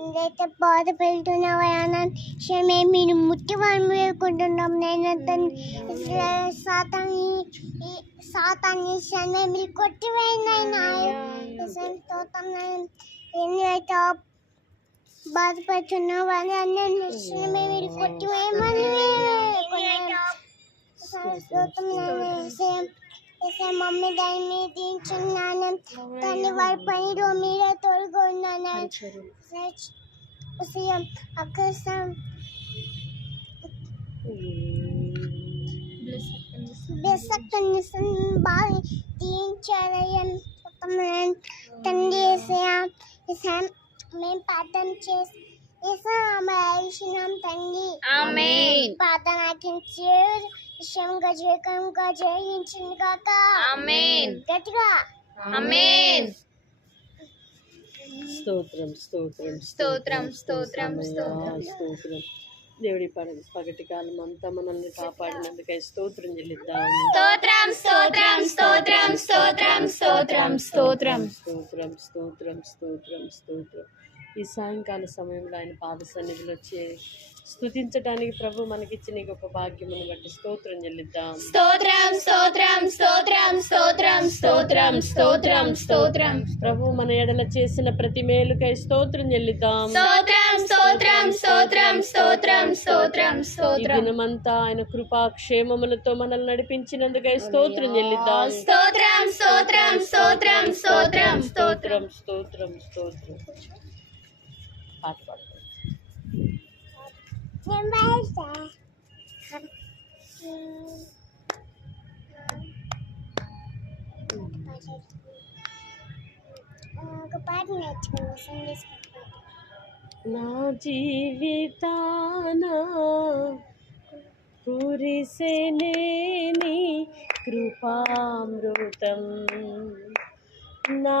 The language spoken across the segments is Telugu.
ఇందైతే బాధ పెడుతున్నావా క్షమే మీరు ముట్టి వాళ్ళు వేడుకుంటున్నాం నేను సాతాన్ని సాతాన్ని క్షమే మీరు స్తోత్రం ఎన్నైతే బాధపడుతున్నావు అని అన్నీ మీరు కొట్టివేయమని స్తోత్రం जैसे मम्मी दाई में दिन चुनानम तनिवार पनी रो मेरा तोर गोनानम अच्छा सच उसे हम अक्सर सम बेसक कंडीशन बाहर तीन चार यम कमरन तंदे से हम इस हम में पादम चेस इस हम आयुष नाम तंदी आमीन। पादम आई कैन चीयर విషయంగా జయకంగా జయించింది కాక ఆమేన్ గట్టిగా ఆమేన్ స్తోత్రం స్తోత్రం స్తోత్రం, స్తోత్రం, స్తోత్రం స్తోత్రం దేవుడి పగ పగటి కాలం అంతా మనల్ని కాపాడినందుకై స్తోత్రం చెల్లిద్దాం స్తోత్రం స్తోత్రం స్తోత్రం స్తోత్రం స్తోత్రం స్తోత్రం స్తోత్రం స్తోత్రం స్తోత్రం స్తోత్రం ఈ సాయంకాల సమయంలో ఆయన పాద సన్నిధిలో వచ్చి స్తుతించడానికి ప్రభు మనకిచ్చిన ఈ గొప్ప భాగ్యమును బట్టి స్తోత్రం చెల్లిద్దాం స్తోత్రం స్తోత్రం స్తోత్రం స్తోత్రం స్తోత్రం స్తోత్రం స్తోత్రం ప్రభు మన ఎడల చేసిన ప్రతి మేలుకై స్తోత్రం చెల్లిద్దాం స్తోత్రం స్తోత్రం స్తోత్రం స్తోత్రం స్తోత్రం స్తోత్రం దినమంతా ఆయన కృపా క్షేమములతో మనల్ని నడిపించినందుకై స్తోత్రం చెల్లిద్దాం స్తోత్రం స్తోత్రం స్తోత్రం స్తోత్రం స్తోత్రం స్తోత్రం స్తోత్రం స్తోత్రం పాట పాడుకోండి ఒక పాట నేర్చుకున్నా సండే నా జీవితాన కురిసెనేని కృపామృతం. నా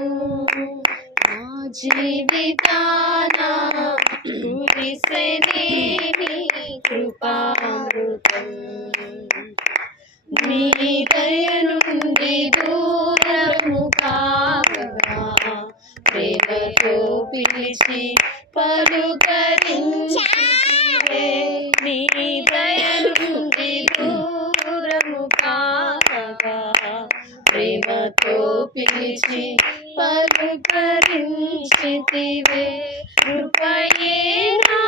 జీవితాన కురిసెనే కృపామృతం నీ దయ నుండి దూరము కాగా ప్రేమతో పిలిచి పలుకరించితివే. నీ దయ నుండి దూరము కాగా ప్రేమతో పిలిచి కరుణించితివే కృపయే నా